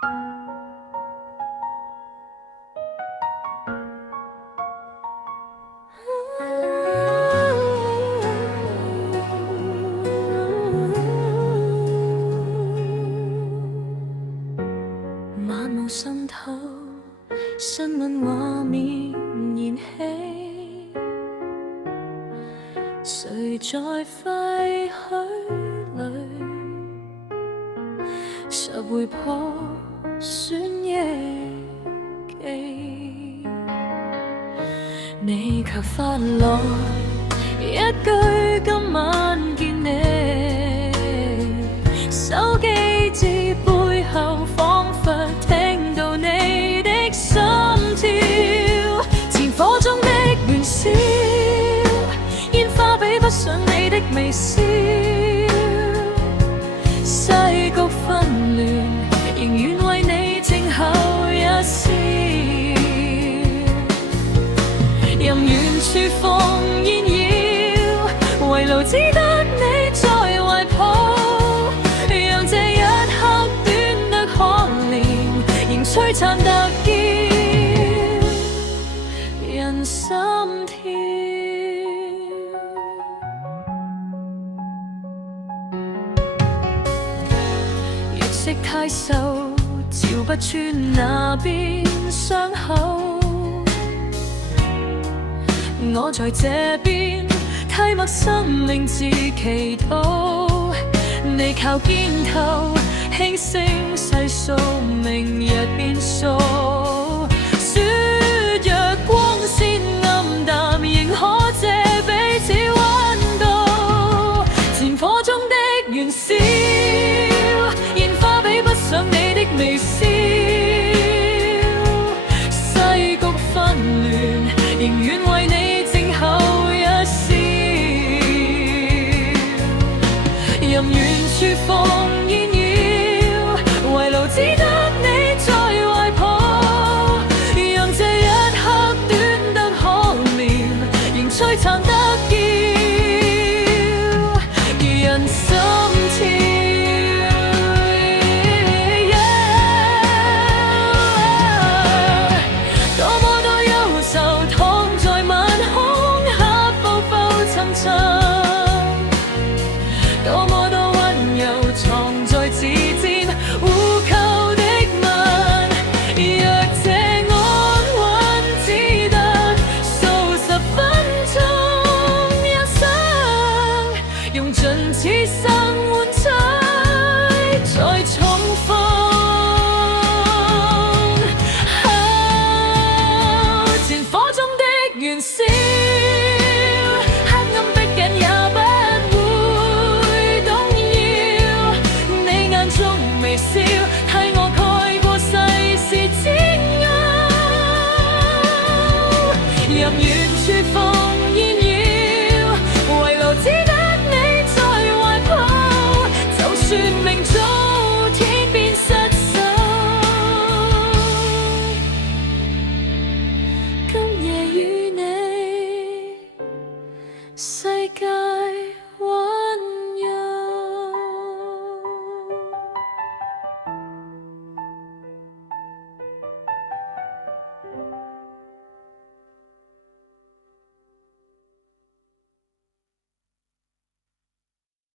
漫無滲透，新聞畫面燃起，誰在廢墟裏拾回破損憶記？你卻發來一句今晚見你，手機至背後彷彿聽到你的心跳，前火中的燃燒，煙花比不上你的微笑，世局紛亂，仍願為你靜候一宵，任遠處放煙擾，圍爐只得你在懷抱，讓這一刻短得可憐，仍璀璨特叫人心跳。月色太瘦，照不穿那邊傷口，我在這邊替陌生名字祈禱，你靠肩頭輕聲細數明日變數，說若光線暗淡，仍可借彼此溫度，前火中的燃燒，煙花比不上你的微笑，世局紛亂，仍願為你靜候一宵，任遠處放煙擾，圍爐只得你在懷抱，讓這一刻短得可憐，仍璀璨得叫人心跳。任遠處放煙擾，圍爐只得你在懷抱，就算明早天邊